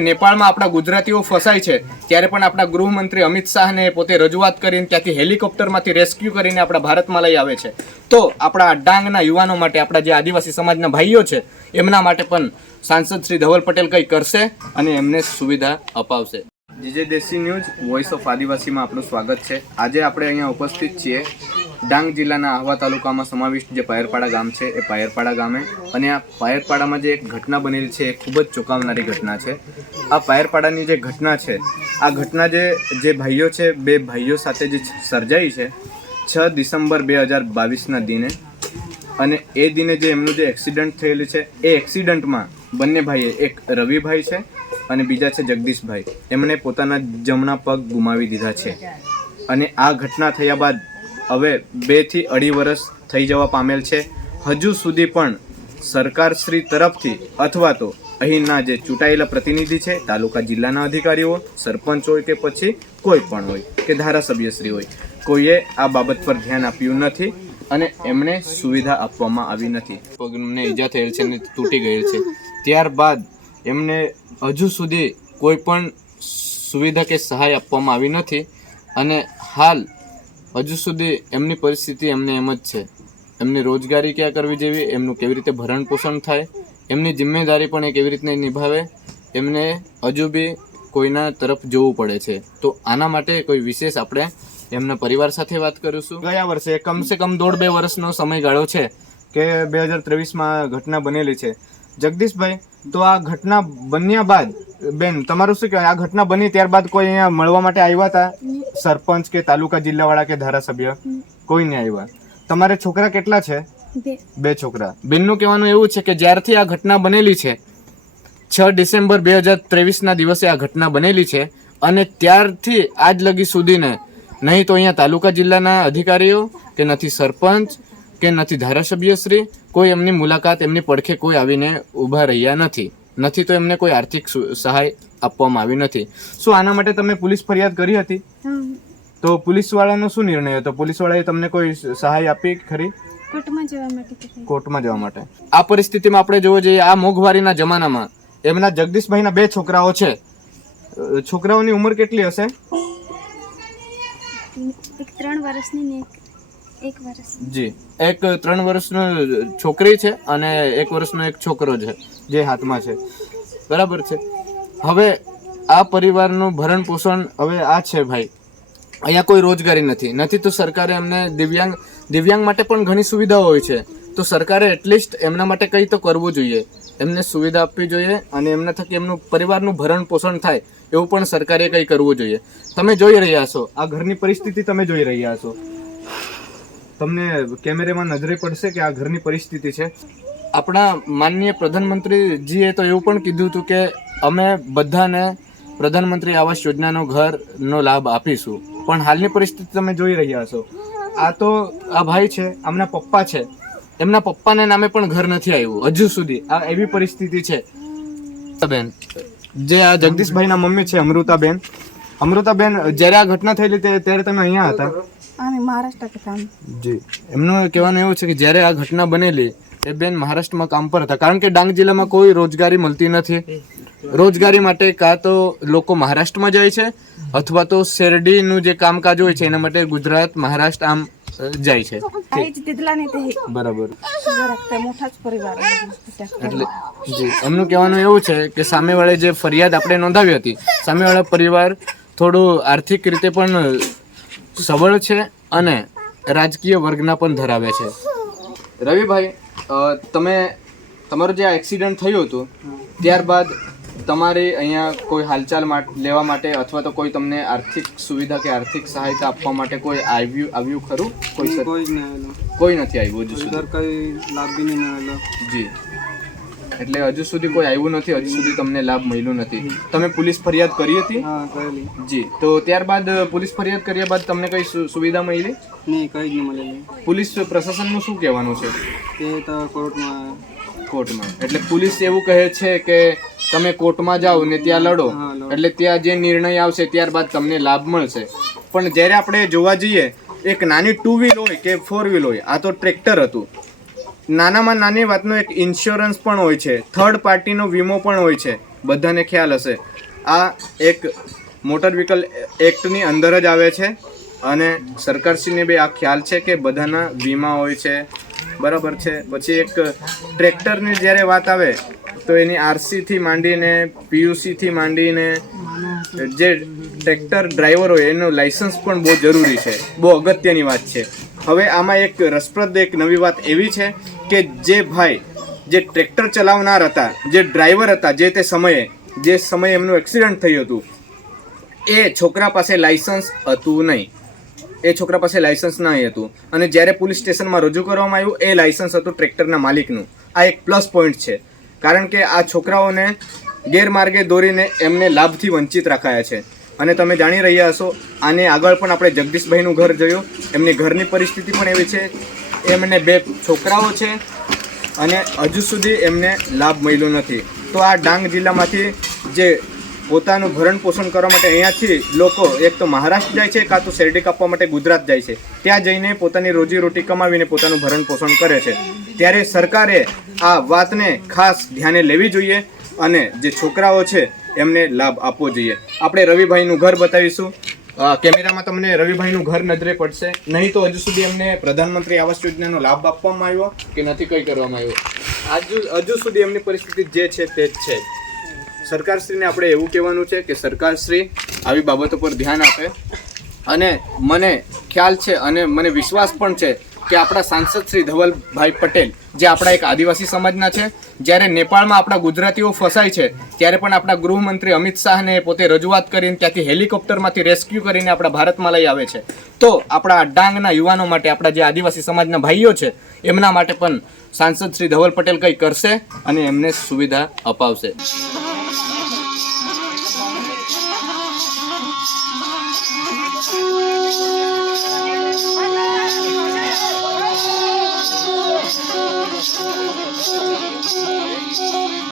નેપાળમાં આપણા ગુજરાતીઓ ફસાય છે, ત્યારે પણ આપણા ગૃહમંત્રી અમિત શાહને પોતે રજૂઆત કરીને ત્યાંથી હેલિકોપ્ટરમાંથી રેસ્ક્યુ કરીને આપણા ભારતમાં લઈ આવે છે. તો આપણા ડાંગના યુવાનો માટે, આપણા જે આદિવાસી સમાજના ભાઈઓ છે, એમના માટે પણ સાંસદ શ્રી ધવલ પટેલ કંઈ કરશે અને એમને સુવિધા અપાવશે. GJ Desi news voice of આદિવાસીમાં આપનું સ્વાગત છે. આજે આપણે અહીંયા ઉપસ્થિત છીએ. ડાંગ જિલ્લાના આહવા તાલુકામાં સમાવિષ્ટ જે પાયરપાડા ગામ છે, એ પાયરપાડા ગામે. અને આ પાયરપાડામાં જે એક ઘટના બનેલી છે, એ ખૂબ જ ચોંકાવનારી ઘટના છે. આ પાયરપાડાની જે ઘટના છે, આ ઘટના જે જે ભાઈઓ છે, બે ભાઈઓ સાથે જે સર્જાઈ છે, છ ડિસેમ્બર બે હજાર બાવીસના દિને. અને એ દિને જે એમનું જે એક્સિડન્ટ થયેલું છે, એ એક્સિડન્ટમાં બંને ભાઈએ, એક રવિભાઈ છે અને બીજા છે જગદીશભાઈ. એમણે પોતાના જમણા પગ ગુમાવી દીધા છે. અને આ ઘટના થયા બાદ હવે બેથી અઢી વર્ષ થઈ જવા પામેલ છે. હજુ સુધી પણ સરકારશ્રી તરફથી અથવા તો અહીંના જે ચૂંટાયેલા પ્રતિનિધિ છે, તાલુકા જિલ્લાના અધિકારીઓ, સરપંચ હોય કે પછી કોઈ પણ હોય કે ધારાસભ્યશ્રી હોય, કોઈએ આ બાબત પર ધ્યાન આપ્યું નથી અને એમણે સુવિધા આપવામાં આવી નથી. પગને ઈજા થયેલ છે અને તૂટી ગયેલ છે. ત્યારબાદ એમને હજુ સુધી કોઈ પણ સુવિધા કે સહાય આપવામાં આવી નથી અને હાલ હજુ સુધી એમની પરિસ્થિતિ એમને એમ જ છે. એમની રોજગારી ક્યાં કરવી જેવી એમનું કેવી રીતે ભરણ પોષણ થાય, એમની જિમ્મેદારી પણ એ કેવી રીતે નિભાવે, એમને હજુ બી કોઈના તરફ જોવું પડે છે. તો આના માટે કોઈ વિશેષ આપણે એમના પરિવાર સાથે વાત કરીશું? ગયા વર્ષે કમસે કમ દોઢ બે વર્ષનો સમયગાળો છે કે બે હજાર ત્રેવીસમાં ઘટના બનેલી છે. જગદીશભાઈ તો આ ઘટના બન્યા બાદ બેન તમારું શું કહેવાય? આ ઘટના બની ત્યારબાદ કોઈ અહીંયા મળવા માટે આવ્યા હતા? સરપંચ કે તાલુકા જિલ્લાવાળા કે ધારાસભ્ય? કોઈ નહીં આવ્યા. તમારે છોકરા કેટલા છે? બે. છોકરા. બેનનું કહેવાનું એવું છે કે જ્યારથી આ ઘટના બનેલી છે છ ડિસેમ્બર બે હજાર ત્રેવીસના દિવસે આ ઘટના બનેલી છે અને ત્યારથી આજ લગી સુધીને નહીં તો અહીંયા તાલુકા જિલ્લાના અધિકારીઓ કે નથી સરપંચ કે નથી ધારાસભ્યશ્રી કોઈ એમની મુલાકાત એમની પડખે કોઈ આવીને ઊભા રહ્યા નથી. નથી તો એમને કોઈ આર્થિક સહાય આપવામાં આવી નથી. શું આના માટે તમે પોલીસ ફરિયાદ કરી હતી? તો પોલીસવાળાનો શું નિર્ણય હતો? પોલીસવાળાએ તમને કોઈ સહાય આપી ખરી? કોર્ટમાં જવા માટે કોર્ટમાં જવા માટે. આ પરિસ્થિતિમાં આપણે જોવો જોઈએ આ મોંઘવારીના જમાનામાં એમના જગદીશભાઈના બે છોકરાઓ છે. છોકરાઓની ઉંમર કેટલી હશે? એક ત્રણ વર્ષની ને જી. એક ત્રણ વર્ષનો છોકરી છે અને એક વર્ષનો એક છોકરો છે, જે હાથમાં છે. બરાબર છે. હવે આ પરિવારનું ભરણ પોષણ હવે આ છે ભાઈ. અહીંયા કોઈ રોજગારી નથી. નથી તો સરકારે એમને દિવ્યાંગ દિવ્યાંગ માટે પણ ઘણી સુવિધાઓ હોય છે. તો સરકારે એટલીસ્ટ એમના માટે કંઈ તો કરવું જોઈએ. એમને સુવિધા આપવી જોઈએ અને એમના થકી એમનું પરિવારનું ભરણ પોષણ થાય એવું પણ સરકારે કંઈ કરવું જોઈએ. તમે જોઈ રહ્યા છો. આ ઘરની પરિસ્થિતિ તમે જોઈ રહ્યા છો. તમને કેમેરામાં નજરે પડશે કે આ ઘરની પરિસ્થિતિ છે. આપણા માનનીય પ્રધાનમંત્રીજીએ તો એવું પણ કીધું હતું કે અમે બધાને પ્રધાનમંત્રી આવાસ યોજનાનો ઘરનો લાભ આપીશું. પણ હાલની પરિસ્થિતિ તમે જોઈ રહ્યા છો. આ તો આ ભાઈ છે, આમના પપ્પા છે. એમના પપ્પાના નામે પણ ઘર નથી આવ્યું. હજુ સુધી આ એવી પરિસ્થિતિ છે. બેન જે આ જગદીશભાઈના મમ્મી છે, અમૃતાબેન અમૃતાબેન જ્યારે આ ઘટના થયેલી ત્યારે તમે અહીંયા હતા? જી. એમનું કહેવાનું એવું છે કે જ્યારે આ ઘટના બનેલી એ બેન મહારાષ્ટ્રમાં કામ પર હતા. કારણ કે ડાંગ જિલ્લામાં કોઈ રોજગારી મળતી નથી. રોજગારી માટે કાં તો લોકો મહારાષ્ટ્રમાં જાય છે અથવા તો શેરડીનું જે કામકાજ હોય છે એના માટે ગુજરાત મહારાષ્ટ્ર આમ જાય છે. બરાબર. એટલે જી. એમનું કહેવાનું એવું છે કે સામેવાળે જે ફરિયાદ આપણે નોંધાવી હતી સામેવાળા પરિવાર થોડું આર્થિક રીતે પણ સબળ છે અને રાજકીય વર્ગના પણ ધરાવે છે. રવિભાઈ તમે તમારું જે આ એક્સિડન્ટ થયું હતું ત્યારબાદ તમારે અહીંયા કોઈ હાલચાલ માટ- લેવા માટે અથવા તો કોઈ તમને આર્થિક સુવિધા કે આર્થિક સહાયતા આપવા માટે કોઈ આવ્યું આવ્યું ખરું? કોઈ કોઈ કોઈ નથી આવ્યું હજુ સુધી? ઉધર લાભ બી નહીં આવેલો. જી. એટલે હજુ સુધી કોઈ આવ્યું નથી હજુ સુધી તમને લાભ મળ્યો નથી. તમે પોલીસ ફરિયાદ કરી હતી? જી. તો ત્યારબાદ પોલીસ ફરિયાદ કર્યા બાદ તમને કઈ સુવિધા મળી? નહીં કઈ જ નહીં મળેલી. પોલીસ પ્રશાસનનું શું કહેવાનું છે? તે તો કોર્ટમાં કોર્ટમાં. એટલે પોલીસ એવું કહે છે કે તમે કોર્ટમાં જાઓ ને ત્યાં લડો. એટલે ત્યાં જે નિર્ણય આવશે ત્યારબાદ તમને લાભ મળશે. પણ જ્યારે આપણે જોવા જઈએ એક નાની ટુ વ્હીલ હોય કે ફોર વ્હીલ હોય આ તો ટ્રેક્ટર હતું. નાનામાં નાની વાતનો એક ઇન્સ્યોરન્સ પણ હોય છે. થર્ડ પાર્ટીનો વીમો પણ હોય છે. બધાને ખ્યાલ હશે. આ એક મોટર વ્હીકલ એક્ટની અંદર જ આવે છે અને સરકારશ્રીને બી આ ખ્યાલ છે કે બધાના વીમા હોય છે. બરાબર છે. પછી એક ટ્રેક્ટરની જ્યારે વાત આવે, તો એની આરસીથી માંડીને, પીયુસીથી માંડીને, જે ટ્રેક્ટર ડ્રાઈવર હોય, એનું લાઇસન્સ પણ બહુ જરૂરી છે. બહુ અગત્યની વાત છે. હવે આમાં એક રસપ્રદ એક નવી વાત એવી છે કે જે ભાઈ, જે ટ્રેક્ટર ચલાવનાર હતા, જે ડ્રાઈવર હતા જે તે સમયે, જે સમયે એમનું એક્સિડન્ટ થયું હતું, એ છોકરા પાસે લાઇસન્સ હતું નહીં. એ છોકરા પાસે લાઇસન્સ નહીં હતું. અને જ્યારે પોલીસ સ્ટેશનમાં રજૂ કરવામાં આવ્યું, એ લાઇસન્સ હતું ટ્રેક્ટરના માલિકનું. આ એક પ્લસ પોઈન્ટ છે. કારણ કે આ છોકરાઓને ગેરમાર્ગે દોરીને એમને લાભથી વંચિત રાખાયા છે. અને તમે જાણી રહ્યા હશો, આને આગળ પણ આપણે જગદીશભાઈનું ઘર જોયું. એમની ઘરની પરિસ્થિતિ પણ એવી છે. એમને બે છોકરાઓ છે અને હજુ સુધી એમને લાભ મળ્યો નથી. તો આ ડાંગ જિલ્લામાંથી જે પોતાનું ભરણ પોષણ કરવા માટે અહીંયાથી લોકો, એક તો મહારાષ્ટ્ર જાય છે, કાં તો શેરડી કાપવા માટે ગુજરાત જાય છે. ત્યાં જઈને પોતાની રોજી રોટી કમાવીને પોતાનું ભરણ પોષણ કરે છે. ત્યારે સરકારે આ વાતને ખાસ ધ્યાને લેવી જોઈએ. અને જે છોકરાઓ છે, એમને લાભ આપવો જોઈએ. આપણે રવિભાઈનું ઘર બતાવીશું. કેમેરામાં તમને રવિભાઈનું ઘર નજરે પડશે. નહીં તો હજુ સુધી એમને પ્રધાનમંત્રી આવાસ યોજનાનો લાભ આપવામાં આવ્યો કે નથી કંઈ કરવામાં આવ્યો? આજુ, હજુ સુધી એમની પરિસ્થિતિ જે છે તે જ છે. સરકારશ્રીને આપણે એવું કહેવાનું છે કે સરકારશ્રી આવી બાબતો પર ધ્યાન આપે. અને મને ખ્યાલ છે અને મને વિશ્વાસ પણ છે કે આપણા સાંસદ શ્રી ધવલભાઈ પટેલ, જે આપણા એક આદિવાસી સમાજના છે જ્યારે નેપાળમાં આપણા ગુજરાતીઓ ફસાય છે, ત્યારે પણ આપણા ગૃહમંત્રી અમિત શાહને પોતે રજૂઆત કરીને ત્યાંથી હેલિકોપ્ટરમાંથી રેસ્ક્યુ કરીને આપણા ભારતમાં લઈ આવે છે. તો આપણા ડાંગના યુવાનો માટે, આપણા જે આદિવાસી સમાજના ભાઈઓ છે, એમના માટે પણ સાંસદ શ્રી ધવલ પટેલ કંઈ કરશે અને એમને સુવિધા અપાવશે.